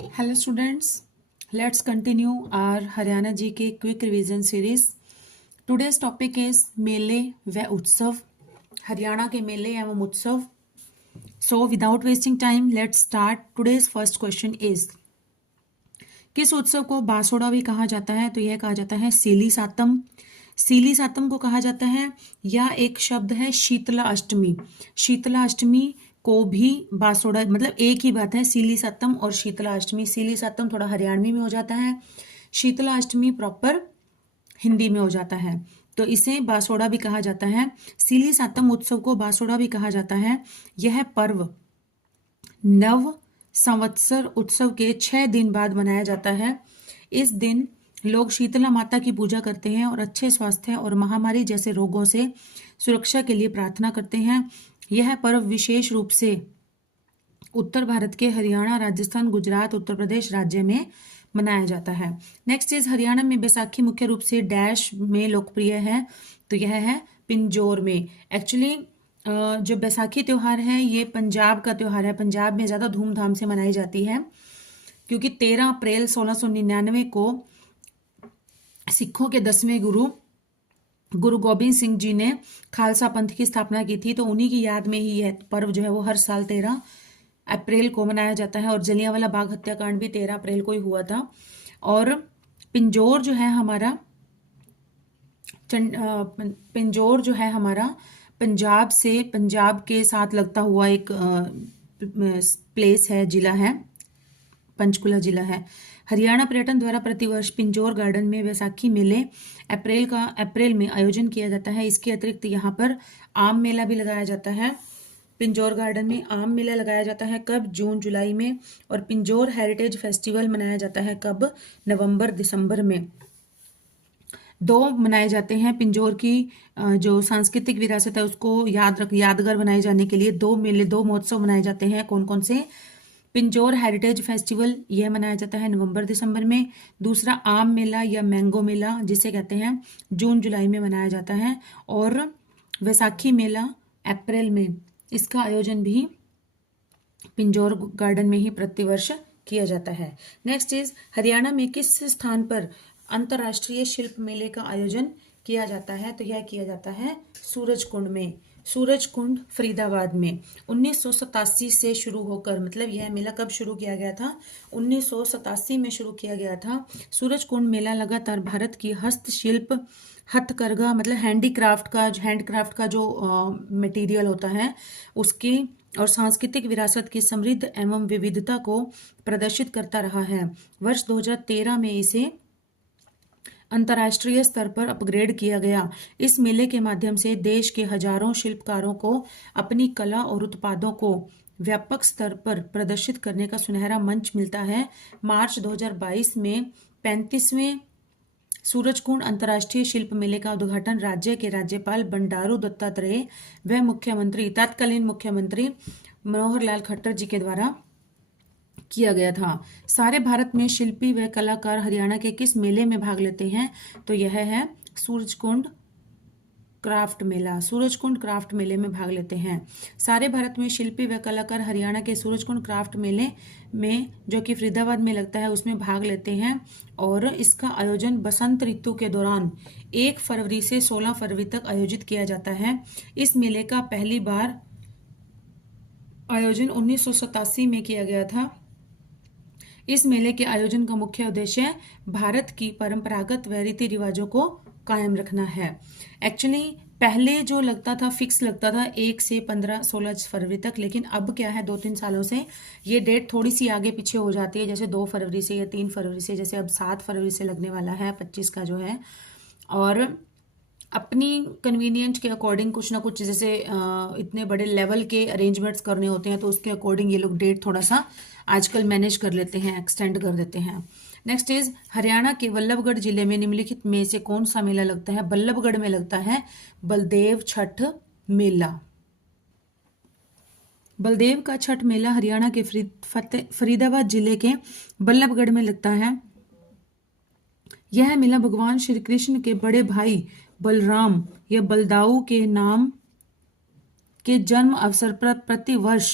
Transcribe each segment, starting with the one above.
Hello students, let's continue our Haryana GK quick revision series. Today's topic is मेले व उत्सव, हरियाणा के मेले एवं उत्सव. So without wasting time, let's start. Today's first question is, किस उत्सव को बासोड़ा भी कहा जाता है? तो यह कहा जाता है सीली सातम. सीली सातम को कहा जाता है, या एक शब्द है शीतला अष्टमी. शीतला अष्टमी को भी बासोड़ा, मतलब एक ही बात है, सीली सातम और शीतला अष्टमी. सीली सातम थोड़ा हरियाणवी में हो जाता है, शीतला अष्टमी प्रॉपर हिंदी में हो जाता है, तो इसे बासोड़ा भी कहा जाता है. सीली सातम उत्सव को बासोड़ा भी कहा जाता है. यह पर्व नव संवत्सर उत्सव के 6 दिन बाद मनाया जाता है. इस दिन लोग शीतला माता की पूजा करते हैं और अच्छे स्वास्थ्य और महामारी जैसे रोगों से सुरक्षा के लिए प्रार्थना करते हैं. यह पर्व विशेष रूप से उत्तर भारत के हरियाणा, राजस्थान, गुजरात, उत्तर प्रदेश राज्य में मनाया जाता है. नेक्स्ट इज, हरियाणा में बैसाखी मुख्य रूप से डैश में लोकप्रिय है. तो यह है पिंजौर में. एक्चुअली जो बैसाखी त्यौहार है ये पंजाब का त्यौहार है. पंजाब में ज़्यादा धूमधाम से मनाई जाती है, क्योंकि 13 अप्रैल 1699 को सिखों के 10वें गुरु गोबिंद सिंह जी ने खालसा पंथ की स्थापना की थी. तो उन्हीं की याद में ही यह पर्व जो है वो हर साल 13 अप्रैल को मनाया जाता है. और जलियांवाला बाग हत्याकांड भी 13 अप्रैल को ही हुआ था. और पिंजौर जो है हमारा पिंजौर जो है हमारा पंजाब के साथ लगता हुआ एक प्लेस है, जिला है, पंचकुला जिला है. हरियाणा पर्यटन द्वारा प्रतिवर्ष पिंजौर गार्डन में वैसाखी मेले अप्रैल में आयोजन किया जाता है. इसके अतिरिक्त यहाँ पर आम मेला भी लगाया जाता है. पिंजौर गार्डन में आम मेला लगाया जाता है कब? जून जुलाई में. और पिंजौर हेरिटेज फेस्टिवल मनाया जाता है कब? नवंबर दिसंबर में. 2 मनाए जाते हैं. पिंजौर की जो सांस्कृतिक विरासत है उसको यादगार बनाए जाने के लिए 2 महोत्सव मनाए जाते हैं. कौन कौन से? पिंजौर हेरिटेज फेस्टिवल, यह मनाया जाता है नवंबर दिसंबर में. दूसरा आम मेला या मैंगो मेला जिसे कहते हैं, जून जुलाई में मनाया जाता है. और वैसाखी मेला अप्रैल में. इसका आयोजन भी पिंजौर गार्डन में ही प्रतिवर्ष किया जाता है. नेक्स्ट इज, हरियाणा में किस स्थान पर अंतर्राष्ट्रीय शिल्प मेले का आयोजन किया जाता है? तो यह किया जाता है सूरजकुंड में. सूरजकुंड फरीदाबाद में 1987 से शुरू होकर, मतलब यह मेला कब शुरू किया गया था? 1987 में शुरू किया गया था. सूरजकुंड मेला लगातार भारत की हस्तशिल्प, हथकरघा, मतलब हैंडक्राफ्ट का जो मटेरियल होता है उसकी और सांस्कृतिक विरासत की समृद्ध एवं विविधता को प्रदर्शित करता रहा है. वर्ष 2013 में इसे अंतर्राष्ट्रीय स्तर पर अपग्रेड किया गया. इस मेले के माध्यम से देश के हजारों शिल्पकारों को अपनी कला और उत्पादों को व्यापक स्तर पर प्रदर्शित करने का सुनहरा मंच मिलता है. मार्च 2022 में 35वें सूरजकुंड अंतर्राष्ट्रीय शिल्प मेले का उद्घाटन राज्य के राज्यपाल बंडारू दत्तात्रेय व तत्कालीन मुख्यमंत्री मनोहर लाल खट्टर जी के द्वारा किया गया था. सारे भारत में शिल्पी व कलाकार हरियाणा के किस मेले में भाग लेते हैं? तो यह है सूरजकुंड क्राफ्ट मेला. सूरजकुंड क्राफ्ट मेले में भाग लेते हैं. सारे भारत में शिल्पी व कलाकार हरियाणा के सूरजकुंड क्राफ्ट मेले में, जो कि फरीदाबाद में लगता है, उसमें भाग लेते हैं. और इसका आयोजन बसंत ऋतु के दौरान 1 फरवरी से 16 फरवरी तक आयोजित किया जाता है. इस मेले का पहली बार आयोजन 1987 में किया गया था. इस मेले के आयोजन का मुख्य उद्देश्य भारत की परंपरागत व रीति रिवाजों को कायम रखना है. एक्चुअली पहले जो लगता था, फिक्स लगता था 1 से 15-16 फरवरी तक, लेकिन अब क्या है, 2-3 सालों से ये डेट थोड़ी सी आगे पीछे हो जाती है. जैसे 2 फरवरी से या 3 फरवरी से, जैसे अब 7 फरवरी से लगने वाला है, 25 का जो है. और अपनी कन्वीनियंट के अकॉर्डिंग कुछ ना कुछ, जैसे इतने बड़े लेवल के अरेंजमेंट्स करने होते हैं तो उसके अकॉर्डिंग ये लोग डेट थोड़ा सा आजकल मैनेज कर लेते हैं, एक्सटेंड कर देते हैं. नेक्स्ट इज, हरियाणा के बल्लभगढ़ जिले में निम्नलिखित में से कौन सा मेला लगता है? बल्लभगढ़ में लगता है बलदेव छठ मेला. बलदेव का छठ मेला हरियाणा के फरीदाबाद जिले के बल्लभगढ़ में लगता है. यह मेला भगवान श्री कृष्ण के बड़े भाई बलराम या बलदाऊ के नाम के जन्म अवसर पर प्रतिवर्ष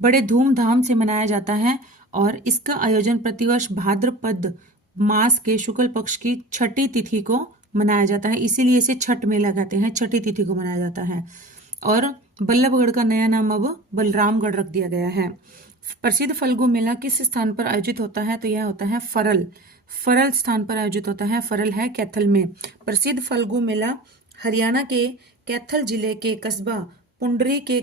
बड़े धूमधाम से मनाया जाता है और इसका आयोजन प्रतिवर्ष भाद्रपद मास के शुक्ल पक्ष की छठी तिथि को मनाया जाता है, इसीलिए इसे छठ मेला कहते हैं, छठी तिथि को मनाया जाता है। और बल्लभगढ़ का नया नाम अब बलरामगढ़ रख दिया गया है। प्रसिद्ध फल्गु मेला किस स्थान पर आयोजित होता है? तो यह होता है फरल, फरल स्थान पर आयोजित होता है। फरल है कैथल में। प्रसिद्ध फल्गु मेला हरियाणा के कैथल जिले के कस्बा पुंडरी के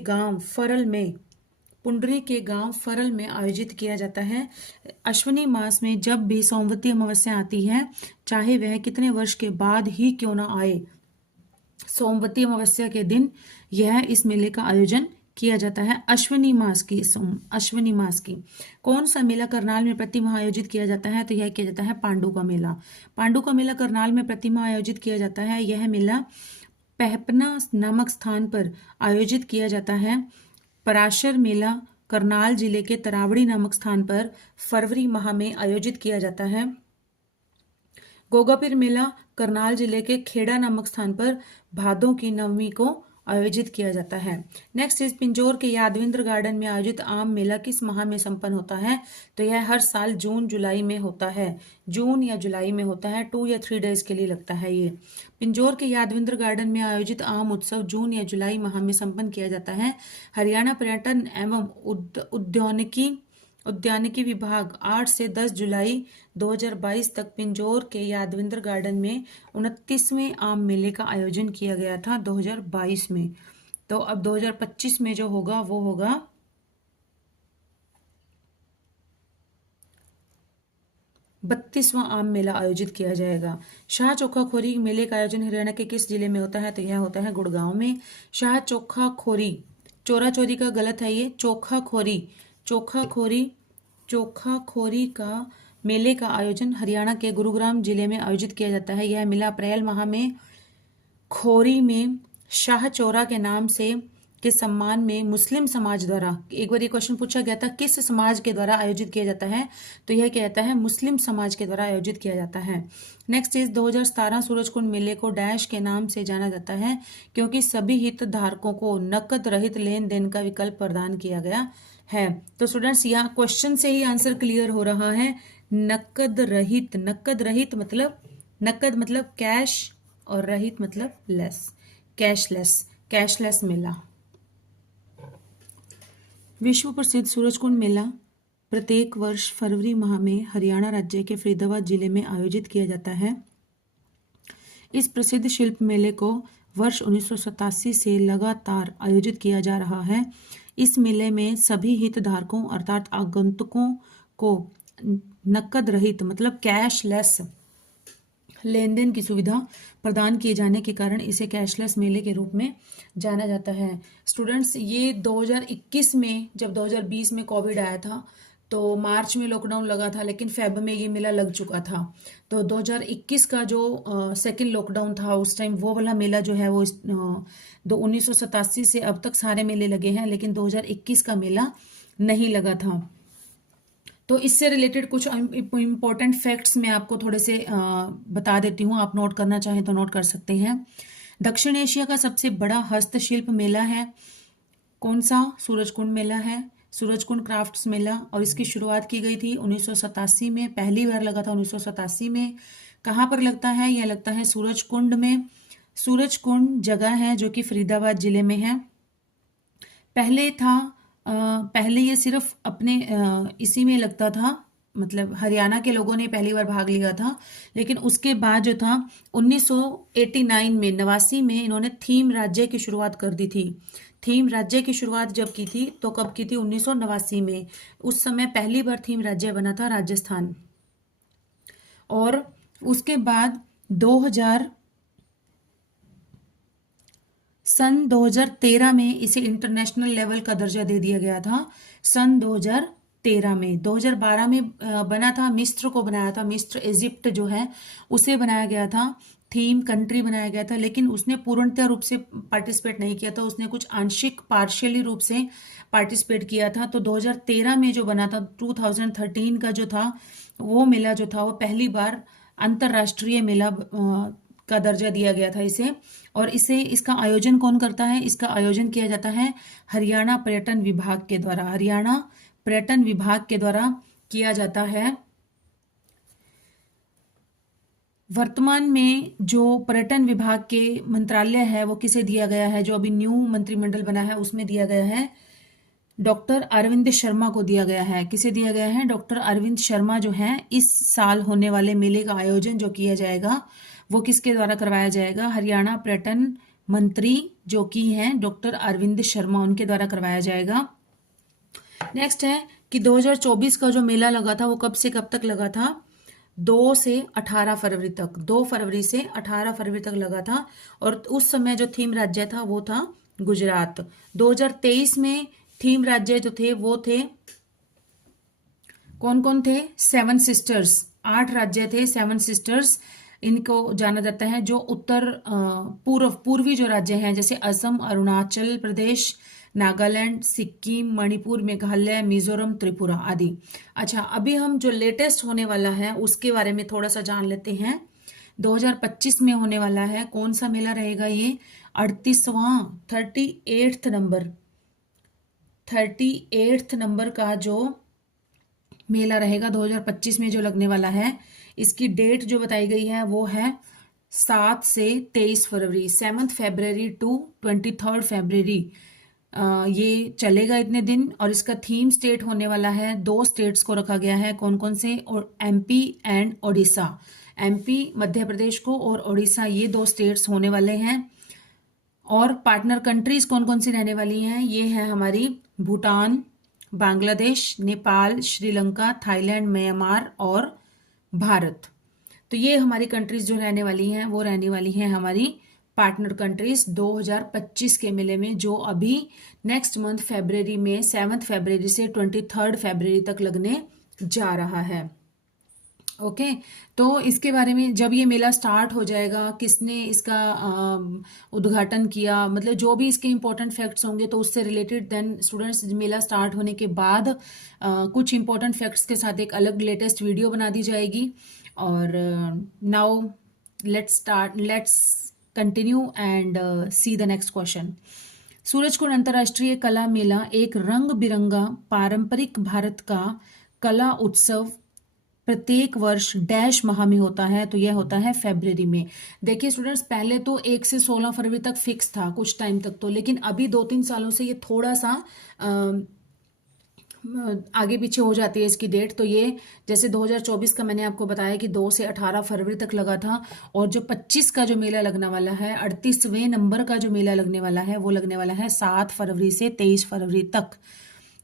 गांव फरल में आयोजित किया जाता है। अश्विनी मास में जब भी सोमवती अमावस्या आती है, चाहे वह कितने वर्ष के बाद ही क्यों ना आए, सोमवती अमावस्या के दिन यह इस मेले का आयोजन किया जाता है। अश्विनी मास की कौन सा मेला करनाल में प्रति माह आयोजित किया जाता है? तो यह किया जाता है पांडु का मेला। पांडु का मेला करनाल में प्रति माह आयोजित किया जाता है। यह मेला पहपना नामक स्थान पर आयोजित किया जाता है। पराशर मेला करनाल जिले के तरावड़ी नामक स्थान पर फरवरी माह में आयोजित किया जाता है। गोगापीर मेला करनाल जिले के खेड़ा नामक स्थान पर भादों की नवमी को आयोजित किया जाता है। नेक्स्ट इज पिंजौर के यादविंद्र गार्डन में आयोजित आम मेला किस माह में संपन्न होता है? तो यह हर साल जून जुलाई में होता है, जून या जुलाई में होता है। 2 या 3 डेज के लिए लगता है ये। पिंजौर के यादविंद्र गार्डन में आयोजित आम उत्सव जून या जुलाई माह में संपन्न किया जाता है। हरियाणा पर्यटन एवं उद्यानिकी विभाग 8 से 10 जुलाई 2022 तक पिंजौर के यादविंद्र गार्डन में 29वें आम मेले का आयोजन किया गया था 2022 में। तो अब 2025 में जो होगा वो होगा 32वां आम मेला आयोजित किया जाएगा। शाह चोखा खोरी मेले का आयोजन हरियाणा के किस जिले में होता है? तो यह होता है गुड़गांव में। शाह चोखा खोरी, चोरा चोरी का गलत है ये, चोखा खोरी का मेले का आयोजन हरियाणा के गुरुग्राम जिले में आयोजित किया जाता है। यह मेला अप्रैल माह में खोरी में शाह चोरा के नाम से के सम्मान में मुस्लिम समाज द्वारा, एक बार ये क्वेश्चन पूछा गया था किस समाज के द्वारा आयोजित किया जाता है, तो यह क्या जाता है मुस्लिम समाज के द्वारा आयोजित किया जाता है। नेक्स्ट इज 2017 सूरजकुंड मेले को डैश के नाम से जाना जाता है क्योंकि सभी हितधारकों को नकद रहित लेन देन का विकल्प प्रदान किया गया है। तो स्टूडेंट्स यहाँ क्वेश्चन से ही आंसर क्लियर हो रहा है। नकद रहित मतलब नकद मतलब कैश और रहित मतलब लेस, कैशलेस मेला। विश्व प्रसिद्ध सूरजकुंड मेला प्रत्येक वर्ष फरवरी माह में हरियाणा राज्य के फरीदाबाद जिले में आयोजित किया जाता है। इस प्रसिद्ध शिल्प मेले को वर्ष 1987 से लगातार आयोजित किया जा रहा है। इस मेले में सभी हितधारकों अर्थात आगंतुकों को नकद रहित मतलब कैशलेस लेन देन की सुविधा प्रदान किए जाने के कारण इसे कैशलेस मेले के रूप में जाना जाता है। स्टूडेंट्स ये 2021 में जब 2020 में कोविड आया था तो मार्च में लॉकडाउन लगा था, लेकिन फेब में ये मेला लग चुका था। तो 2021 का जो सेकेंड लॉकडाउन था उस टाइम वो वाला मेला जो है वो 1987 से अब तक सारे मेले लगे हैं, लेकिन 2021 का मेला नहीं लगा था। तो इससे रिलेटेड कुछ इम्पोर्टेंट फैक्ट्स मैं आपको थोड़े से बता देती हूँ, आप नोट करना चाहें तो नोट कर सकते हैं। दक्षिण एशिया का सबसे बड़ा हस्तशिल्प मेला है कौन सा? सूरजकुंड मेला है, सूरजकुंड क्राफ्ट्स मेला, और इसकी शुरुआत की गई थी 1987 में, पहली बार लगा था 1987 में। कहाँ पर लगता है? यह लगता है सूरजकुंड में। सूरजकुंड जगह है जो कि फरीदाबाद जिले में है। पहले ये सिर्फ अपने इसी में लगता था, मतलब हरियाणा के लोगों ने पहली बार भाग लिया था, लेकिन उसके बाद जो था 1989 में 89 में इन्होंने थीम राज्य की शुरुआत कर दी थी। थीम राज्य की शुरुआत जब की थी तो कब की थी? 1989 में। उस समय पहली बार थीम राज्य बना था राजस्थान। और उसके बाद सन 2013 में इसे इंटरनेशनल लेवल का दर्जा दे दिया गया था। सन 2013 में 2012 में बना था, मिस्र को बनाया था, मिस्र इजिप्ट जो है उसे बनाया गया था, थीम कंट्री बनाया गया था, लेकिन उसने पूर्णतः रूप से पार्टिसिपेट नहीं किया था, उसने कुछ आंशिक पार्शियली रूप से पार्टिसिपेट किया था। तो 2013 में जो बना था, 2013 का जो था वो मेला जो था वो पहली बार अंतर्राष्ट्रीय मेला का दर्जा दिया गया था इसे। और इसे इसका आयोजन कौन करता है? इसका आयोजन किया जाता है हरियाणा पर्यटन विभाग के द्वारा। हरियाणा पर्यटन विभाग के द्वारा किया जाता है। वर्तमान में जो पर्यटन विभाग के मंत्रालय है वो किसे दिया गया है? जो अभी न्यू मंत्रिमंडल बना है उसमें दिया गया है डॉक्टर अरविंद शर्मा को दिया गया है। किसे दिया गया है? डॉक्टर अरविंद शर्मा जो है इस साल होने वाले मेले का आयोजन जो किया जाएगा वो किसके द्वारा करवाया जाएगा? हरियाणा पर्यटन मंत्री जो कि हैं डॉक्टर अरविंद शर्मा, उनके द्वारा करवाया जाएगा। नेक्स्ट है कि 2024 का जो मेला लगा था वो कब से कब तक लगा था? 2 से 18 फरवरी तक, 2 फरवरी से 18 फरवरी तक लगा था। और उस समय जो थीम राज्य था वो था गुजरात। 2023 में थीम राज्य जो थे वो थे कौन कौन थे? 7 सिस्टर्स, 8 राज्य थे 7 सिस्टर्स। इनको जाना जाता है जो उत्तर पूर्वी जो राज्य हैं जैसे असम, अरुणाचल प्रदेश, नागालैंड, सिक्किम, मणिपुर, मेघालय, मिजोरम, त्रिपुरा आदि। अच्छा, अभी हम जो लेटेस्ट होने वाला है उसके बारे में थोड़ा सा जान लेते हैं। 2025 में होने वाला है कौन सा मेला रहेगा? ये 38वां 38th नंबर का जो मेला रहेगा 2025 में जो लगने वाला है। इसकी डेट जो बताई गई है वो है 7 से 23 फरवरी, 7 फरवरी टू 23 फरवरी ये चलेगा इतने दिन। और इसका थीम स्टेट होने वाला है, 2 स्टेट्स को रखा गया है। कौन कौन से? और MP and Odisha. MP Madhya Pradesh को और ओडिशा ये 2 स्टेट्स होने वाले हैं। और पार्टनर कंट्रीज कौन कौन सी रहने वाली हैं? ये है हमारी भूटान, बांग्लादेश, नेपाल, श्रीलंका, थाईलैंड, म्यांमार और भारत। तो ये हमारी कंट्रीज जो रहने वाली हैं वो रहने वाली हैं हमारी पार्टनर कंट्रीज 2025 के मेले में, जो अभी नेक्स्ट मंथ फरवरी में 7 फरवरी से 23 फरवरी तक लगने जा रहा है। ओके, तो इसके बारे में जब ये मेला स्टार्ट हो जाएगा, किसने इसका उद्घाटन किया, मतलब जो भी इसके इंपॉर्टेंट फैक्ट्स होंगे तो उससे रिलेटेड देन स्टूडेंट्स मेला स्टार्ट होने के बाद कुछ इंपॉर्टेंट फैक्ट्स के साथ एक अलग लेटेस्ट वीडियो बना दी जाएगी। और now let's continue and see the next question. Surajkund अंतर्राष्ट्रीय कला मेला एक रंग बिरंगा पारंपरिक भारत का कला उत्सव प्रत्येक वर्ष डैश माह में होता है, तो यह होता है फरवरी में। देखिए स्टूडेंट्स, पहले तो 1 से 16 फरवरी तक फिक्स था कुछ टाइम तक तो, लेकिन अभी 2-3 सालों से ये थोड़ा सा आगे पीछे हो जाती है इसकी डेट। तो ये जैसे 2024 का मैंने आपको बताया कि 2 से 18 फरवरी तक लगा था, और जो 25 का जो मेला लगने वाला है, 38वें नंबर का जो मेला लगने वाला है वो लगने वाला है 7 फरवरी से 23 फरवरी तक।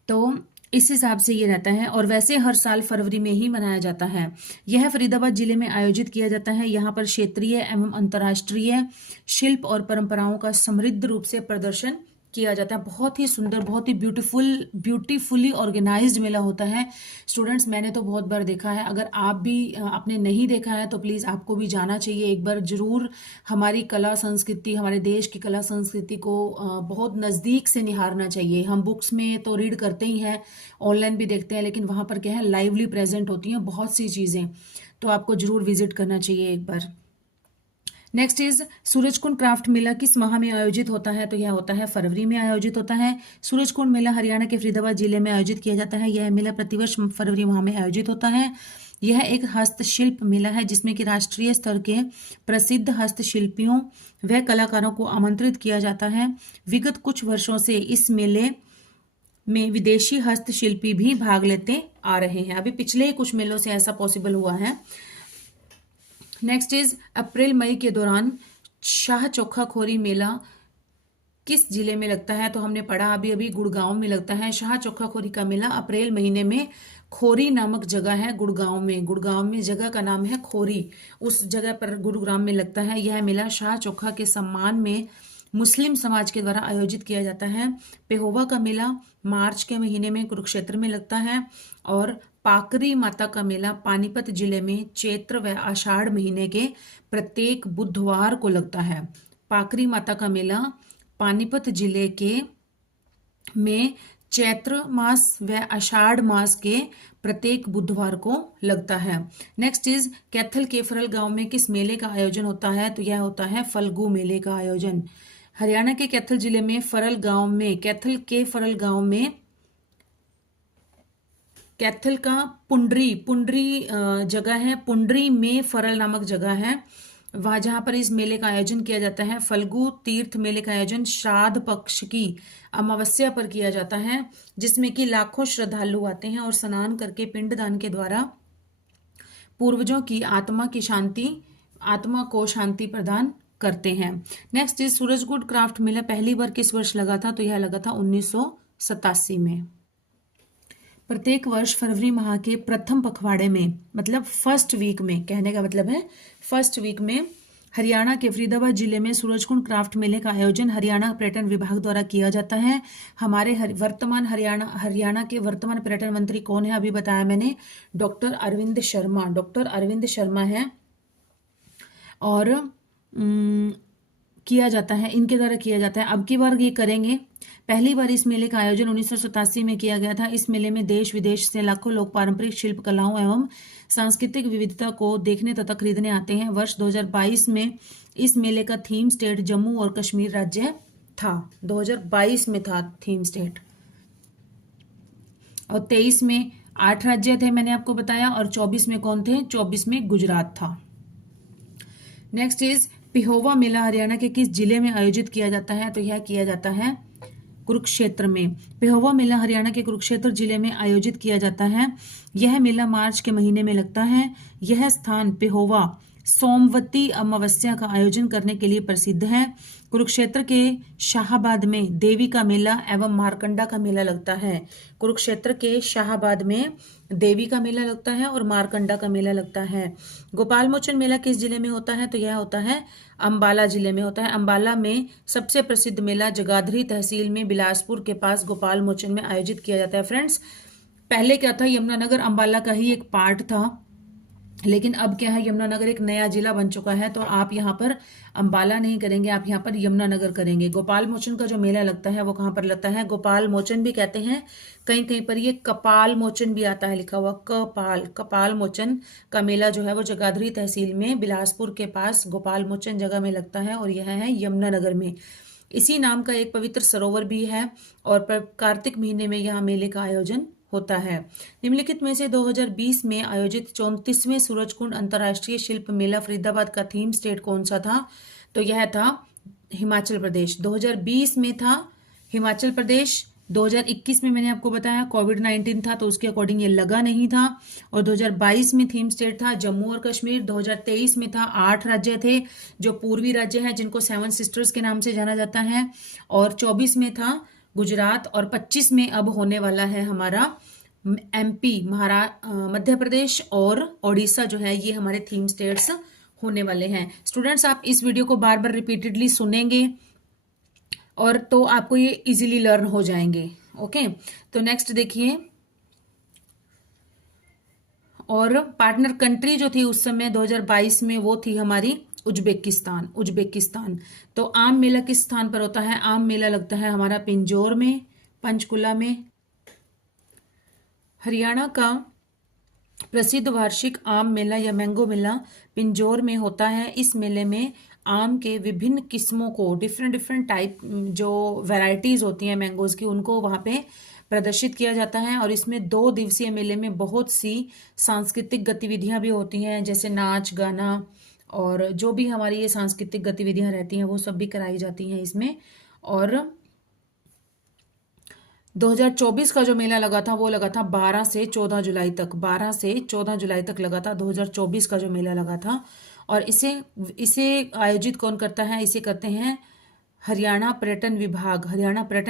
तो इस हिसाब से ये रहता है, और वैसे हर साल फरवरी में ही मनाया जाता है। यह फरीदाबाद जिले में आयोजित किया जाता है। यहाँ पर क्षेत्रीय एवं अंतर्राष्ट्रीय शिल्प और परंपराओं का समृद्ध रूप से प्रदर्शन किया जाता है। बहुत ही सुंदर, बहुत ही ब्यूटीफुली ऑर्गेनाइज्ड मेला होता है स्टूडेंट्स। मैंने तो बहुत बार देखा है, अगर आप भी आपने नहीं देखा है तो प्लीज़ आपको भी जाना चाहिए एक बार जरूर। हमारी कला संस्कृति, हमारे देश की कला संस्कृति को बहुत नज़दीक से निहारना चाहिए। हम बुक्स में तो रीड करते ही हैं, ऑनलाइन भी देखते हैं, लेकिन वहाँ पर क्या है, लाइवली प्रेजेंट होती हैं बहुत सी चीज़ें, तो आपको जरूर विजिट करना चाहिए एक बार। नेक्स्ट इज सूरजकुंड क्राफ्ट मेला किस माह में आयोजित होता है? तो यह होता है फरवरी में आयोजित होता है। सूरजकुंड मेला हरियाणा के फरीदाबाद जिले में आयोजित किया जाता है। यह मेला प्रतिवर्ष फरवरी माह में आयोजित होता है। यह एक हस्तशिल्प मेला है जिसमें कि राष्ट्रीय स्तर के प्रसिद्ध हस्तशिल्पियों व कलाकारों को आमंत्रित किया जाता है। विगत कुछ वर्षों से इस मेले में विदेशी हस्तशिल्पी भी भाग लेते आ रहे हैं। अभी पिछले ही कुछ मेलों से ऐसा पॉसिबल हुआ है। नेक्स्ट इज अप्रैल मई के दौरान शाह चोखा खोरी मेला किस जिले में लगता है? तो हमने पढ़ा अभी अभी गुड़गांव में लगता है। शाह चोखा खोरी का मेला अप्रैल महीने में खोरी नामक जगह है गुड़गांव में जगह का नाम है खोरी, उस जगह पर गुरुग्राम में लगता है। यह मेला शाह चोखा के सम्मान में मुस्लिम समाज के द्वारा आयोजित किया जाता है। पेहोवा का मेला मार्च के महीने में कुरुक्षेत्र में लगता है। और पाकरी माता का मेला पानीपत जिले में चैत्र व आषाढ़ महीने के प्रत्येक बुधवार को लगता है। पाकरी माता का मेला पानीपत जिले के में चैत्र मास व आषाढ़ मास के प्रत्येक बुधवार को लगता है। नेक्स्ट इज कैथल के फरल गांव में किस मेले का आयोजन होता है? तो यह होता है फल्गु मेले का आयोजन। हरियाणा के कैथल जिले में फरल गांव में, कैथल के फरल गांव में, कैथल का पुंडरी जगह है, पुंडरी में फरल नामक जगह है, वहां जहां पर इस मेले का आयोजन किया जाता है। फल्गु तीर्थ मेले का आयोजन श्राद्ध पक्ष की अमावस्या पर किया जाता है, जिसमें कि लाखों श्रद्धालु आते हैं और स्नान करके पिंडदान के द्वारा पूर्वजों की आत्मा को शांति प्रदान करते हैं। नेक्स्ट इज सूरजकुंड क्राफ्ट मेला पहली बार किस वर्ष लगा था? तो यह लगा था 1987 में। प्रत्येक वर्ष फरवरी माह के प्रथम पखवाड़े में, मतलब फर्स्ट वीक में, कहने का मतलब है फर्स्ट वीक में, हरियाणा के फरीदाबाद जिले में सूरजकुंड क्राफ्ट मेले का आयोजन हरियाणा पर्यटन विभाग द्वारा किया जाता है। हमारे हरियाणा के वर्तमान पर्यटन मंत्री कौन है? अभी बताया मैंने, डॉक्टर अरविंद शर्मा। डॉक्टर अरविंद शर्मा है और किया जाता है, इनके द्वारा किया जाता है। अब की बार ये करेंगे। पहली बार इस मेले का आयोजन 1987 में किया गया था। इस मेले में देश विदेश से लाखों लोग पारंपरिक शिल्प कलाओं एवं सांस्कृतिक विविधता को देखने तथा खरीदने आते हैं। वर्ष 2022 में इस मेले का थीम स्टेट जम्मू और कश्मीर राज्य था। 2022 में था थीम स्टेट, और 23 में 8 राज्य थे, मैंने आपको बताया, और 24 में कौन थे? 24 में गुजरात था। नेक्स्ट इज पिहोवा मेला हरियाणा के किस जिले में आयोजित किया जाता है? तो यह किया जाता है कुरुक्षेत्र में। पिहोवा मेला हरियाणा के कुरुक्षेत्र जिले में आयोजित किया जाता है। यह मेला मार्च के महीने में लगता है। यह स्थान पिहोवा सोमवती अमावस्या का आयोजन करने के लिए प्रसिद्ध है। कुरुक्षेत्र के शाहाबाद में देवी का मेला एवं मारकंडा का मेला लगता है। कुरुक्षेत्र के शाहाबाद में देवी का मेला लगता है और मारकंडा का मेला लगता है। गोपाल मोचन मेला किस जिले में होता है? तो यह होता है अंबाला जिले में होता है। अंबाला में सबसे प्रसिद्ध मेला जगाधरी तहसील में बिलासपुर के पास गोपाल मोचन में आयोजित किया जाता है। फ्रेंड्स, पहले क्या था? यमुनानगर अंबाला का ही एक पार्ट था, लेकिन अब क्या है, यमुनानगर एक नया जिला बन चुका है, तो आप यहाँ पर अंबाला नहीं करेंगे, आप यहाँ पर यमुनानगर करेंगे। गोपाल मोचन का जो मेला लगता है वो कहाँ पर लगता है? गोपाल मोचन भी कहते हैं, कहीं कहीं पर ये कपाल मोचन भी आता है लिखा हुआ, कपाल मोचन का मेला जो है वो जगाधरी तहसील में बिलासपुर के पास गोपाल मोचन जगह में लगता है, और यह है यमुनानगर में। इसी नाम का एक पवित्र सरोवर भी है, और कार्तिक महीने में यहाँ मेले का आयोजन होता है। निम्नलिखित में से 2020 में आयोजित 34वें सूरजकुंड अंतर्राष्ट्रीय शिल्प मेला फरीदाबाद का थीम स्टेट कौन सा था? तो यह था हिमाचल प्रदेश। 2020 में था हिमाचल प्रदेश। 2021 में मैंने आपको बताया कोविड-19 था, तो उसके अकॉर्डिंग ये लगा नहीं था। और 2022 में थीम स्टेट था जम्मू और कश्मीर। 2023 में था 8 राज्य थे जो पूर्वी राज्य हैं, जिनको 7 सिस्टर्स के नाम से जाना जाता है। और 24 में था गुजरात, और 25 में अब होने वाला है हमारा MP, मध्य प्रदेश और ओडिशा जो है, ये हमारे थीम स्टेट्स होने वाले हैं। स्टूडेंट्स, आप इस वीडियो को बार बार रिपीटेडली सुनेंगे और तो आपको ये इजीली लर्न हो जाएंगे। ओके, तो नेक्स्ट देखिए, और पार्टनर कंट्री जो थी उस समय 2022 में वो थी हमारी उज्बेकिस्तान। तो आम मेला किस स्थान पर होता है? आम मेला लगता है हमारा पिंजौर में, पंचकुला में। हरियाणा का प्रसिद्ध वार्षिक आम मेला या मैंगो मेला पिंजौर में होता है। इस मेले में आम के विभिन्न किस्मों को, डिफरेंट टाइप जो वैरायटीज होती हैं मैंगोज की, उनको वहां पे प्रदर्शित किया जाता है। और इसमें 2 दिवसीय मेले में बहुत सी सांस्कृतिक गतिविधियां भी होती हैं, जैसे नाच गाना, और जो भी हमारी ये सांस्कृतिक गतिविधियां रहती हैं वो सब भी कराई जाती हैं इसमें। और 2024 का जो मेला लगा था वो लगा था 12 से 14 जुलाई तक, 12 से 14 जुलाई तक लगा था 2024 का जो मेला लगा था। और इसे आयोजित कौन करता है? इसे करते हैं हरियाणा पर्यटन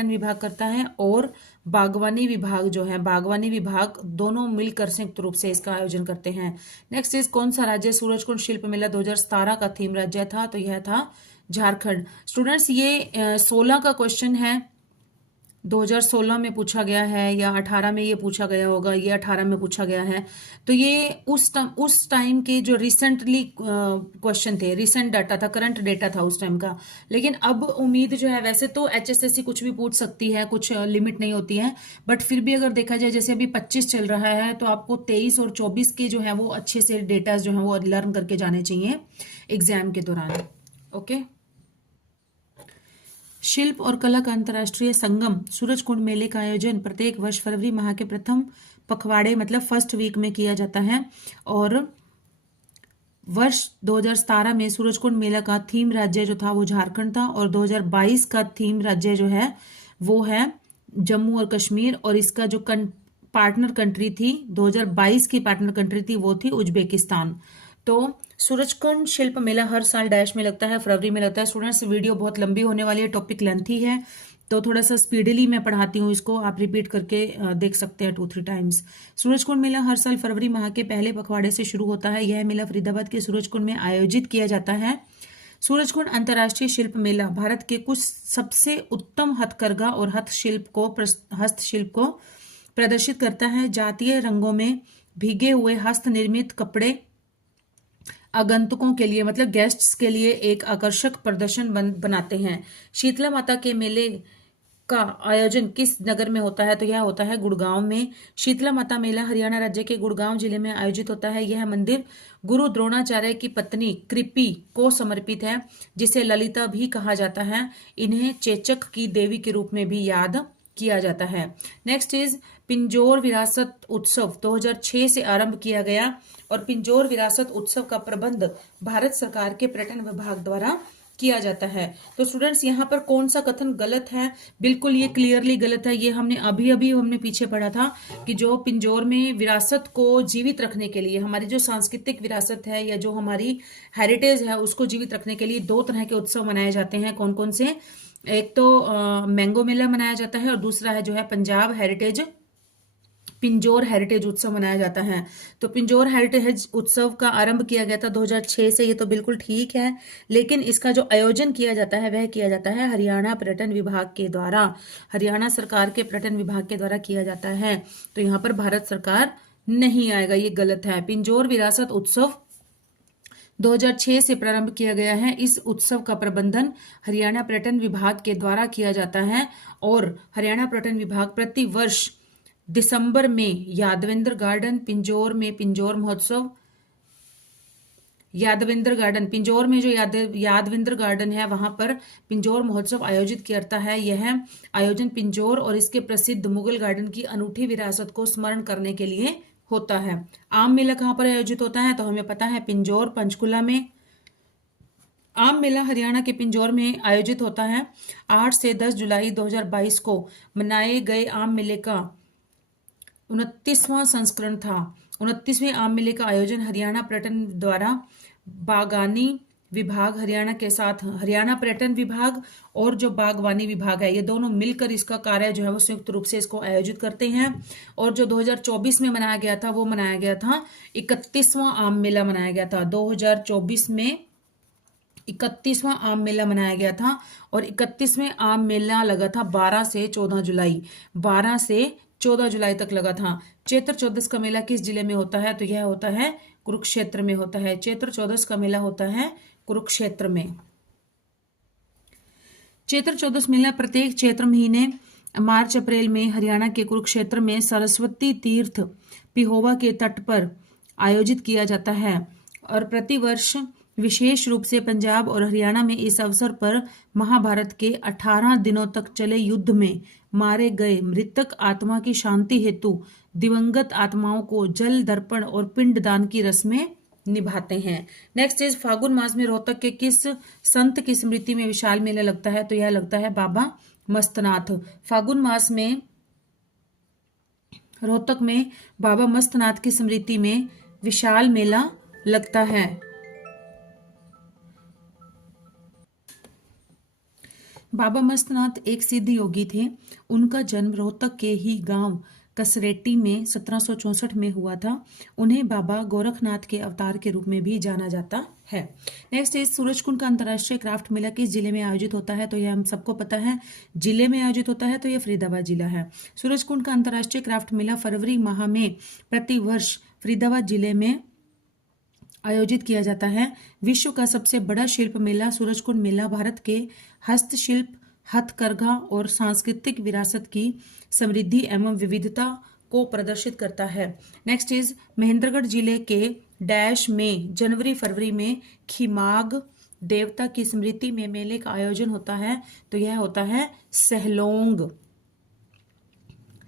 विभाग करता है, और बागवानी विभाग जो है, बागवानी विभाग दोनों मिलकर संयुक्त रूप से इसका आयोजन करते हैं। नेक्स्ट इज कौन सा राज्य सूरजकुंड शिल्प मेला 2017 का थीम राज्य था? तो यह था झारखंड। स्टूडेंट्स, ये 16 का क्वेश्चन है 2016 में पूछा गया है या 18 में ये पूछा गया होगा, ये 18 में पूछा गया है। तो ये उस टाइम के जो रिसेंटली क्वेश्चन थे, रिसेंट डाटा था, करंट डेटा था उस टाइम का। लेकिन अब उम्मीद जो है, वैसे तो एचएसएससी कुछ भी पूछ सकती है, कुछ लिमिट नहीं होती है, बट फिर भी अगर देखा जाए, जैसे अभी 25 चल रहा है, तो आपको 23 और 24 के जो है वो अच्छे से डेटा जो है वो लर्न करके जाने चाहिए एग्जाम के दौरान। ओके। शिल्प और कला का अंतर्राष्ट्रीय संगम सूरजकुंड मेले का आयोजन प्रत्येक वर्ष फरवरी माह के प्रथम पखवाड़े मतलब फर्स्ट वीक में किया जाता है। और वर्ष 2017 में सूरजकुंड मेला का थीम राज्य जो था वो झारखंड था, और 2022 का थीम राज्य जो है वो है जम्मू और कश्मीर, और इसका जो पार्टनर कंट्री थी, 2022 की पार्टनर कंट्री थी, वो थी उज्बेकिस्तान। तो सूरजकुंड शिल्प मेला हर साल डैश में लगता है, फरवरी में लगता है। स्टूडेंट्स, वीडियो बहुत लंबी होने वाली है, टॉपिक लेंथी है, तो थोड़ा सा स्पीडली मैं पढ़ाती हूँ इसको, आप रिपीट करके देख सकते हैं 2-3 टाइम्स। सूरजकुंड मेला हर साल फरवरी माह के पहले पखवाड़े से शुरू होता है। यह मेला फरीदाबाद के सूरजकुंड में आयोजित किया जाता है। सूरजकुंड अंतर्राष्ट्रीय शिल्प मेला भारत के कुछ सबसे उत्तम हथकरघा और हस्तशिल्प को प्रदर्शित करता है। जातीय रंगों में भीगे हुए हस्त निर्मित कपड़े आगंतुकों के लिए मतलब गेस्ट्स के लिए एक आकर्षक प्रदर्शन बनाते हैं। शीतला माता के मेले का आयोजन किस नगर में होता है? तो यह होता है गुड़गांव में। शीतला माता मेला हरियाणा राज्य के गुड़गांव जिले में आयोजित होता है। यह मंदिर गुरु द्रोणाचार्य की पत्नी कृपी को समर्पित है, जिसे ललिता भी कहा जाता है। इन्हें चेचक की देवी के रूप में भी याद किया जाता है। नेक्स्ट इज पिंजौर विरासत उत्सव 2006 से आरंभ किया गया, और पिंजौर विरासत उत्सव का प्रबंध भारत सरकार के पर्यटन विभाग द्वारा किया जाता है। तो स्टूडेंट्स, यहाँ पर कौन सा कथन गलत है? बिल्कुल ये क्लियरली गलत है। ये हमने अभी पीछे पढ़ा था कि जो पिंजौर में विरासत को जीवित रखने के लिए, हमारी जो सांस्कृतिक विरासत है या जो हमारी हेरिटेज है उसको जीवित रखने के लिए 2 तरह के उत्सव मनाए जाते हैं। कौन कौन से? एक तो मैंगो मेला मनाया जाता है, और दूसरा है जो है पंजाब हेरिटेज पिंजौर हेरिटेज उत्सव मनाया जाता है। तो पिंजौर हेरिटेज उत्सव का आरंभ किया गया था 2006 से, ये तो बिल्कुल ठीक है। लेकिन इसका जो आयोजन किया जाता है वह किया जाता है हरियाणा पर्यटन विभाग के द्वारा, हरियाणा सरकार के पर्यटन विभाग के द्वारा किया जाता है। तो यहाँ पर भारत सरकार नहीं आएगा, ये गलत है। पिंजौर विरासत उत्सव 2006 से प्रारंभ किया गया है। इस उत्सव का प्रबंधन हरियाणा पर्यटन विभाग के द्वारा किया जाता है, और हरियाणा पर्यटन विभाग प्रति वर्ष दिसंबर में यादवेंद्र गार्डन पिंजौर में पिंजौर महोत्सव, यादवेंद्र गार्डन पिंजौर में जो यादवेंद्र गार्डन है वहां पर पिंजौर महोत्सव आयोजित करता है। यह आयोजन पिंजौर और इसके प्रसिद्ध मुगल गार्डन की अनूठी विरासत को स्मरण करने के लिए होता है। आम मेला कहाँ पर आयोजित होता है? तो हमें पता है पिंजौर पंचकुला में। आम मेला हरियाणा के पिंजौर में आयोजित होता है। 8 से 10 जुलाई 2022 को मनाए गए आम मेले का 29वां संस्करण था। 29वें आम मेले का आयोजन हरियाणा पर्यटन द्वारा बागानी विभाग हरियाणा के साथ हरियाणा पर्यटन विभाग और जो बागवानी विभाग है, ये दोनों मिलकर इसका कार्य जो है वो संयुक्त रूप से इसको आयोजित करते हैं। और जो 2024 में मनाया गया था वो मनाया गया था 31वां आम मेला मनाया गया था। 2024 में 31वां आम मेला मनाया गया था, और 31वें आम मेला लगा था 12 से 14 जुलाई 12 से 14 जुलाई तक लगा था। चैत्र चौदस का मेला किस जिले में होता है? तो यह होता है कुरुक्षेत्र में होता है। चैत्र चौदस का मेला होता है कुरुक्षेत्र में। चैत्र चौदस मेला प्रत्येक चैत्र महीने मार्च अप्रैल में हरियाणा के कुरुक्षेत्र में सरस्वती तीर्थ पिहोवा के तट पर आयोजित किया जाता है, और प्रतिवर्ष विशेष रूप से पंजाब और हरियाणा में इस अवसर पर महाभारत के 18 दिनों तक चले युद्ध में मारे गए मृतक आत्मा की शांति हेतु दिवंगत आत्माओं को जल दर्पण और पिंडदान की रस्में निभाते हैं। नेक्स्ट इज फागुन मास में रोहतक के किस संत की स्मृति में विशाल मेला लगता है? तो यह लगता है बाबा मस्तनाथ। फागुन मास में रोहतक में बाबा मस्तनाथ की स्मृति में विशाल मेला लगता है। बाबा मस्तनाथ एक सिद्ध योगी थे। उनका जन्म रोहतक के ही गांव कसरेटी में 1764 में हुआ था। उन्हें बाबा गोरखनाथ के अवतार के रूप में भी जाना जाता है। नेक्स्ट इज सूरजकुंड का अंतर्राष्ट्रीय क्राफ्ट मेला किस जिले में आयोजित होता है? तो यह हम सबको पता है, जिले में आयोजित होता है, तो यह फरीदाबाद जिला है। सूरजकुंड का अंतर्राष्ट्रीय क्राफ्ट मेला फरवरी माह में प्रति वर्ष फरीदाबाद जिले में आयोजित किया जाता है। विश्व का सबसे बड़ा शिल्प मेला सूरजकुंड मेला भारत के हस्तशिल्प, हथकरघा और सांस्कृतिक विरासत की समृद्धि एवं विविधता को प्रदर्शित करता है। नेक्स्ट इज महेंद्रगढ़ जिले के डैश में जनवरी फरवरी में खिमाग देवता की स्मृति में मेले का आयोजन होता है। तो यह होता है सहलोंग।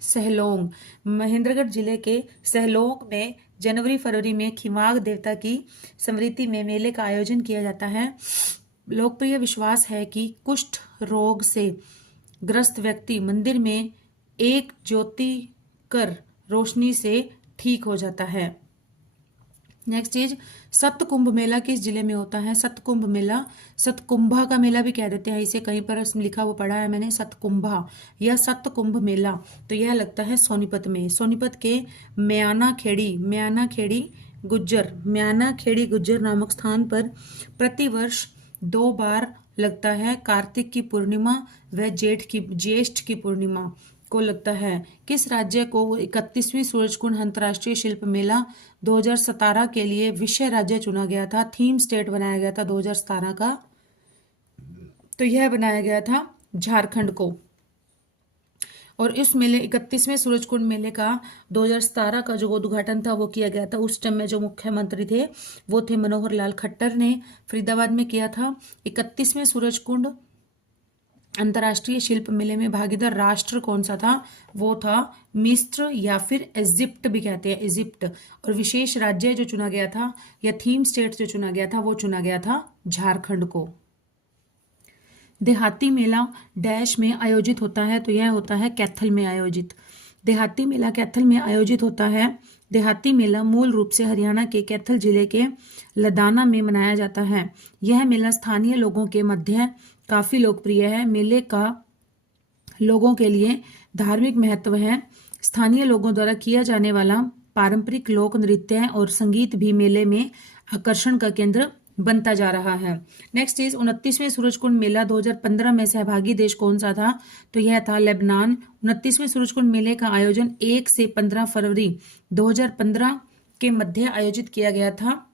सहलोंग, महेंद्रगढ़ जिले के सहलोंग में जनवरी फरवरी में खिमाग देवता की स्मृति में मेले का आयोजन किया जाता है। लोकप्रिय विश्वास है कि कुष्ठ रोग से ग्रस्त व्यक्ति मंदिर में एक ज्योति कर रोशनी से ठीक हो जाता है। नेक्स्ट इज सतकुंभ मेला किस जिले में होता है? सतकुंभ मेला, सतकुंभा का मेला भी कह देते हैं इसे, कहीं पर लिखा हुआ पढ़ा है मैंने सतकुंभा या सतकुंभ मेला। तो यह लगता है सोनीपत में। सोनीपत के म्याना खेड़ी गुज्जर नामक स्थान पर प्रतिवर्ष 2 बार लगता है। कार्तिक की पूर्णिमा व ज्येष्ठ की पूर्णिमा को लगता है। किस राज्य को 31वीं सूरजकुंड अंतर्राष्ट्रीय शिल्प मेला 2017 के लिए विषय राज्य चुना गया था? थीम स्टेट बनाया गया था 2017 का, तो यह बनाया गया था झारखंड को। और इस मेले 31वें सूरजकुंड मेले का 2017 का जो उद्घाटन था वो किया गया था। उस टाइम में जो मुख्यमंत्री थे वो थे मनोहर लाल खट्टर ने फरीदाबाद में किया था। 31वें सूरजकुंड अंतर्राष्ट्रीय शिल्प मेले में भागीदार राष्ट्र कौन सा था? वो था मिस्र या फिर इजिप्ट भी कहते हैं, इजिप्ट। और विशेष राज्य जो चुना गया था या थीम स्टेट जो चुना गया था वो चुना गया था झारखंड को। देहाती मेला डैश में आयोजित होता है? तो यह होता है कैथल में आयोजित। देहाती मेला कैथल में आयोजित होता है। देहाती मेला मूल रूप से हरियाणा के कैथल जिले के लदाना में मनाया जाता है। यह मेला स्थानीय लोगों के मध्य काफी लोकप्रिय है। मेले का लोगों के लिए धार्मिक महत्व है। स्थानीय लोगों द्वारा किया जाने वाला पारंपरिक लोक नृत्य और संगीत भी मेले में आकर्षण का केंद्र बनता जा रहा है। नेक्स्ट इज 29वें सूरजकुंड मेला 2015 में सहभागी देश कौन सा था? तो यह था लेबनान। 29वें सूरजकुंड मेले का आयोजन 1 से 15 फरवरी 2015 के मध्य आयोजित किया गया था।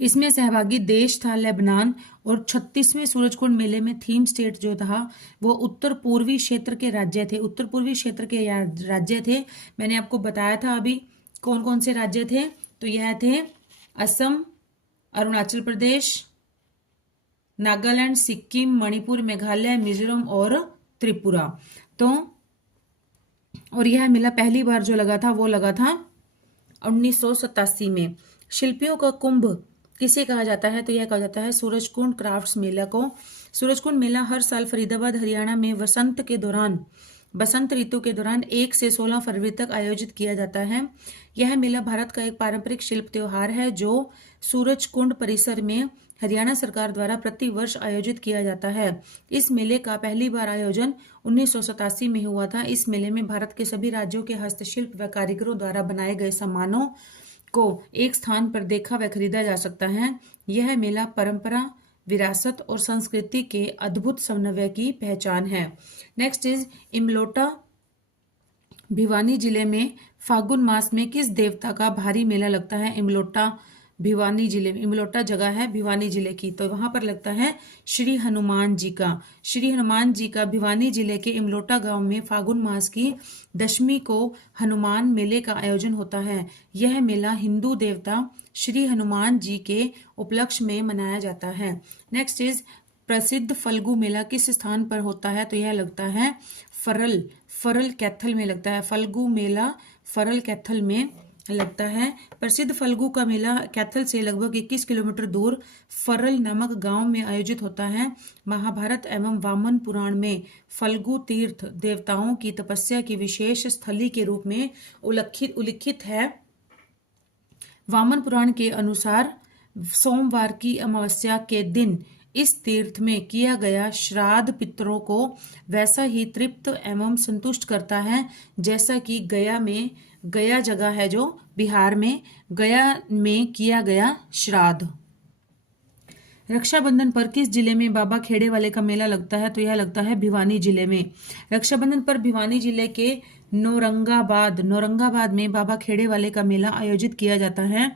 इसमें सहभागी देश था लेबनान। और 36वें सूरजकुंड मेले में थीम स्टेट जो था वो उत्तर पूर्वी क्षेत्र के राज्य थे। उत्तर पूर्वी क्षेत्र के राज्य थे। मैंने आपको बताया था अभी कौन कौन से राज्य थे। तो यह थे असम, अरुणाचल प्रदेश, नागालैंड, सिक्किम, मणिपुर, मेघालय, मिजोरम और त्रिपुरा। तो और यह मेला पहली बार जो लगा था वो लगा था 1987 में। शिल्पियों का कुंभ किसे कहा जाता है? तो यह कहा जाता है सूरजकुंड क्राफ्ट्स मेला को। सूरजकुंड मेला हर साल फरीदाबाद हरियाणा में बसंत ऋतु के दौरान 1 से 16 फरवरी तक आयोजित किया जाता है। यह मेला भारत का एक पारंपरिक शिल्प त्योहार है जो सूरजकुंड परिसर में हरियाणा सरकार द्वारा प्रति वर्ष आयोजित किया जाता है। इस मेले का पहली बार आयोजन 1987 में हुआ था। इस मेले में भारत के सभी राज्यों के हस्तशिल्प व कारीगरों द्वारा बनाए गए सामानों को एक स्थान पर देखा व खरीदा जा सकता है। यह मेला परंपरा, विरासत और संस्कृति के अद्भुत समन्वय की पहचान है। नेक्स्ट इज इमलोटा भिवानी जिले में फागुन मास में किस देवता का भारी मेला लगता है? इमलोटा भिवानी जिले में, इमलोटा जगह है भिवानी जिले की, तो वहां पर लगता है श्री हनुमान जी का। श्री हनुमान जी का भिवानी जिले के इमलोटा गांव में फागुन मास की दशमी को हनुमान मेले का आयोजन होता है। यह मेला हिंदू देवता श्री हनुमान जी के उपलक्ष्य में मनाया जाता है। नेक्स्ट इज प्रसिद्ध फल्गु मेला किस स्थान पर होता है? तो यह लगता है फरल कैथल में लगता है। फल्गु मेला फरल कैथल में लगता है। प्रसिद्ध फल्गु का मेला कैथल से लगभग 21 किलोमीटर दूर फरल नामक गांव में आयोजित होता है। महाभारत एवं वामन पुराण में फल्गु तीर्थ देवताओं की तपस्या की विशेष स्थली के रूप में उल्लिखित है। वामन पुराण के अनुसार सोमवार की अमावस्या के दिन इस तीर्थ में किया गया श्राद्ध पितरों को वैसा ही तृप्त एवं संतुष्ट करता है जैसा कि गया जगह है जो बिहार में, गया में किया गया श्राद्ध। रक्षाबंधन पर किस जिले में बाबा खेड़े वाले का मेला लगता है? तो यह लगता है भिवानी जिले में। रक्षाबंधन पर भिवानी जिले के नौरंगाबाद में बाबा खेड़े वाले का मेला आयोजित किया जाता है।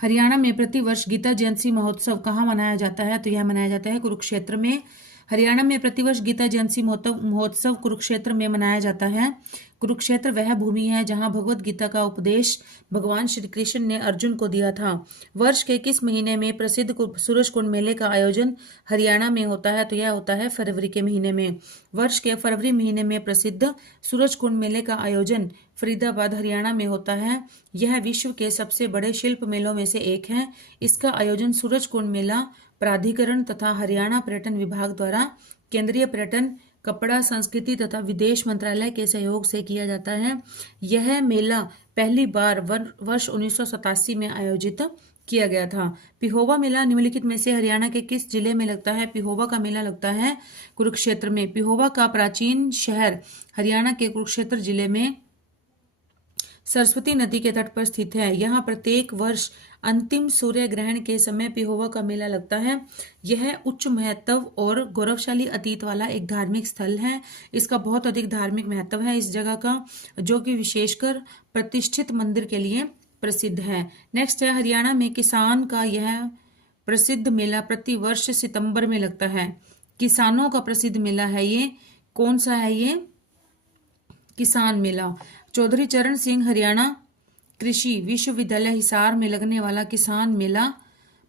हरियाणा में प्रतिवर्ष गीता जयंती महोत्सव कहाँ मनाया जाता है? तो यह मनाया जाता है कुरुक्षेत्र में। हरियाणा में प्रतिवर्ष गीता जयंती महोत्सव कुरुक्षेत्र में मनाया जाता है। कुरुक्षेत्र वह भूमि है जहां भगवत गीता का उपदेश भगवान श्री कृष्ण ने अर्जुन को दिया था। वर्ष के किस महीने में प्रसिद्ध सूरज कुंड मेले का आयोजन हरियाणा में होता है? तो यह होता है फरवरी के महीने में। वर्ष के फरवरी महीने में प्रसिद्ध सूरज कुंड मेले का आयोजन फरीदाबाद हरियाणा में होता है। यह विश्व के सबसे बड़े शिल्प मेलों में से एक है। इसका आयोजन सूरज कुंड मेला प्राधिकरण तथा हरियाणा पर्यटन विभाग द्वारा केंद्रीय पर्यटन, कपड़ा, संस्कृति तथा विदेश मंत्रालय के सहयोग से किया जाता है। यह मेला पहली बार वर्ष 1987 में आयोजित किया गया था। पिहोवा मेला निम्नलिखित में से हरियाणा के किस जिले में लगता है? पिहोवा का मेला लगता है कुरुक्षेत्र में। पिहोवा का प्राचीन शहर हरियाणा के कुरुक्षेत्र जिले में सरस्वती नदी के तट पर स्थित है। यहाँ प्रत्येक वर्ष अंतिम सूर्य ग्रहण के समय पिहोवा का मेला लगता है। यह उच्च महत्व और गौरवशाली अतीत वाला एक धार्मिक स्थल है। इसका बहुत अधिक धार्मिक महत्व है इस जगह का, जो कि विशेषकर प्रतिष्ठित मंदिर के लिए प्रसिद्ध है। नेक्स्ट है हरियाणा में किसान का यह प्रसिद्ध मेला प्रति वर्ष सितंबर में लगता है। किसानों का प्रसिद्ध मेला है ये। कौन सा है ये? किसान मेला। चौधरी चरण सिंह हरियाणा कृषि विश्वविद्यालय हिसार में लगने वाला किसान मेला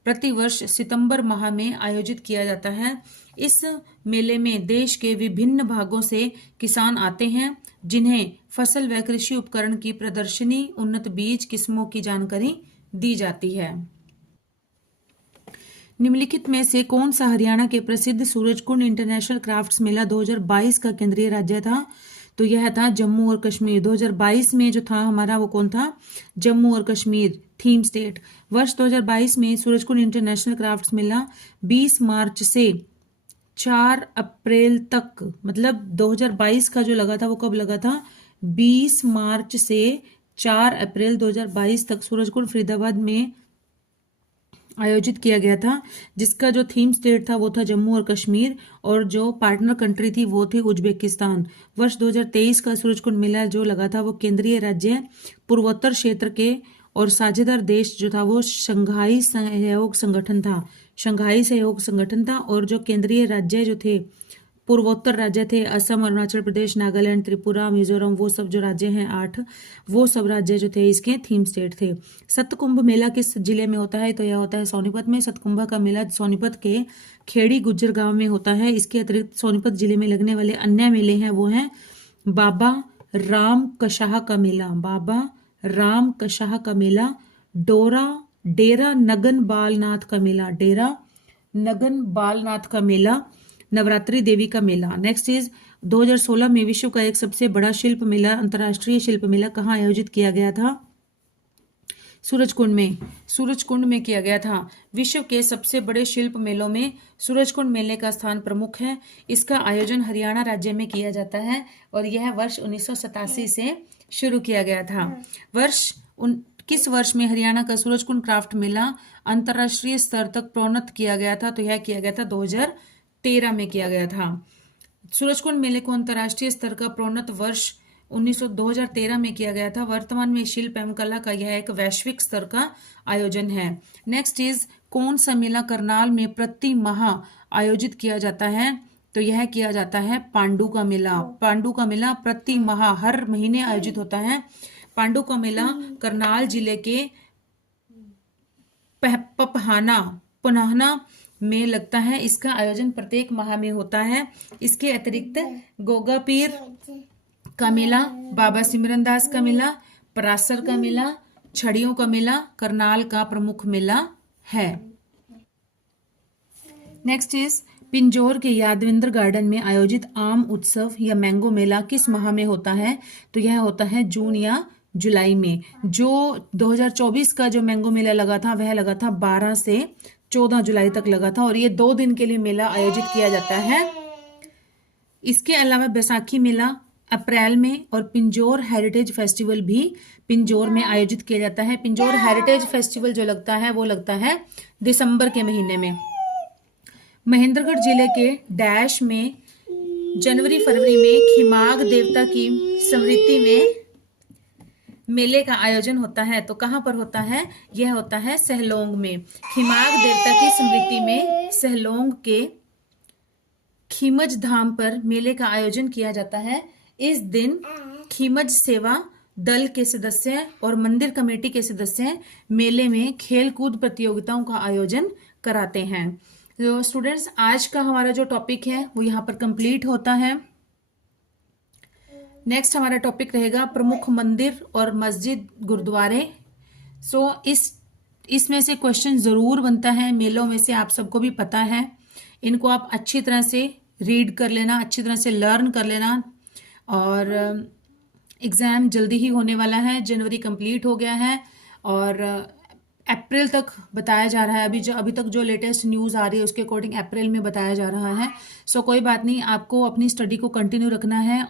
प्रतिवर्ष सितंबर माह में आयोजित किया जाता है। इस मेले में देश के विभिन्न भागों से किसान आते हैं, जिन्हें फसल व कृषि उपकरण की प्रदर्शनी, उन्नत बीज किस्मों की जानकारी दी जाती है। निम्नलिखित में से कौन सा हरियाणा के प्रसिद्ध सूरजकुंड इंटरनेशनल क्राफ्ट्स मेला 2022 का केंद्रीय राज्य था? तो यह था जम्मू और कश्मीर। 2022 में जो था हमारा वो कौन था? जम्मू और कश्मीर थीम स्टेट। वर्ष 2022 में सूरजकुंड इंटरनेशनल क्राफ्ट्स मेला 20 मार्च से 4 अप्रैल तक, मतलब 2022 का जो लगा था वो कब लगा था? 20 मार्च से 4 अप्रैल 2022 तक सूरजकुंड फरीदाबाद में आयोजित किया गया था, जिसका जो थीम स्टेट था वो था जम्मू और कश्मीर, और जो पार्टनर कंट्री थी वो थी उज्बेकिस्तान। वर्ष 2023 का सूरजकुंड मेला जो लगा था वो केंद्रीय राज्य पूर्वोत्तर क्षेत्र के और साझेदार देश जो था वो शंघाई सहयोग संगठन था। और जो केंद्रीय राज्य जो थे, पूर्वोत्तर राज्य थे, असम, अरुणाचल प्रदेश, नागालैंड, त्रिपुरा, मिजोरम, वो सब जो राज्य हैं 8, वो सब राज्य जो थे इसके थीम स्टेट थे। सतकुंभ मेला किस जिले में होता है? तो यह होता है सोनीपत में। सतकुंभा का मेला सोनीपत के खेड़ी गुज्जर गांव में होता है। इसके अतिरिक्त सोनीपत जिले में लगने वाले अन्य मेले हैं वो हैं बाबा राम कशाह का मेला, बाबा राम कशाह का मेला, डेरा नगन बालनाथ का मेला, डेरा नगन बालनाथ का मेला, नवरात्रि देवी का मेला। नेक्स्ट इज 2016 में विश्व का एक सबसे बड़ा शिल्प मेला, अंतर्राष्ट्रीय शिल्प मेला कहाँ आयोजित किया गया था? सूरजकुंड में। सूरजकुंड में किया गया था। विश्व के सबसे बड़े शिल्प मेलों में सूरजकुंड मेले का स्थान प्रमुख है। इसका आयोजन हरियाणा राज्य में किया जाता है और यह वर्ष 1987 से शुरू किया गया था। किस वर्ष में हरियाणा का सूरजकुंड क्राफ्ट मेला अंतर्राष्ट्रीय स्तर तक प्रोन्नत किया गया था? तो यह किया गया था 2013 में किया गया था। सूरजकुंड मेले को अंतर्राष्ट्रीय स्तर का प्रोन्नत वर्ष 2013 में किया गया था। वर्तमान में शिल्प एवं कला का यह एक वैश्विक स्तर का आयोजन है। नेक्स्ट इज कौन सा मेला करनाल में प्रति माह आयोजित किया जाता है? तो यह किया जाता है पांडु का मेला। पांडु का मेला प्रति माह हर महीने आयोजित होता है। पांडु का मेला करनाल जिले के पन्हाना में लगता है। इसका आयोजन प्रत्येक माह में होता है। इसके अतिरिक्त गोगा पीर का मेला, बाबा सिमरन दास का मेला, परासर का मेला, छड़ियों का मेला करनाल का प्रमुख मेला है। नेक्स्ट इज पिंजौर के यादविंद्र गार्डन में आयोजित आम उत्सव या मैंगो मेला किस माह में होता है? तो यह होता है जून या जुलाई में। जो 2024 का जो मैंगो मेला लगा था वह लगा था 12 से 14 जुलाई तक लगा था और ये 2 दिन के लिए मेला आयोजित किया जाता है। इसके अलावा बैसाखी मेला अप्रैल में और पिंजौर हेरिटेज फेस्टिवल भी पिंजौर में आयोजित किया जाता है। पिंजौर हेरिटेज फेस्टिवल जो लगता है वो लगता है दिसंबर के महीने में। महेंद्रगढ़ जिले के डैश में जनवरी फरवरी में खिमाग देवता की स्मृति में मेले का आयोजन होता है। तो कहाँ पर होता है? यह होता है सहलोंग में। खिमाग देवता की स्मृति में सहलोंग के खीमज धाम पर मेले का आयोजन किया जाता है। इस दिन खीमज सेवा दल के सदस्य और मंदिर कमेटी के सदस्य मेले में खेल कूद प्रतियोगिताओं का आयोजन कराते हैं। तो स्टूडेंट्स, आज का हमारा जो टॉपिक है वो यहाँ पर कंप्लीट होता है। नेक्स्ट हमारा टॉपिक रहेगा प्रमुख मंदिर और मस्जिद गुरुद्वारे। इसमें से क्वेश्चन जरूर बनता है मेलों में से, आप सबको भी पता है। इनको आप अच्छी तरह से रीड कर लेना, अच्छी तरह से लर्न कर लेना। और एग्ज़ाम जल्दी ही होने वाला है, जनवरी कंप्लीट हो गया है और अप्रैल तक बताया जा रहा है। अभी तक जो लेटेस्ट न्यूज़ आ रही है उसके अकॉर्डिंग अप्रैल में बताया जा रहा है। कोई बात नहीं, आपको अपनी स्टडी को कंटिन्यू रखना है।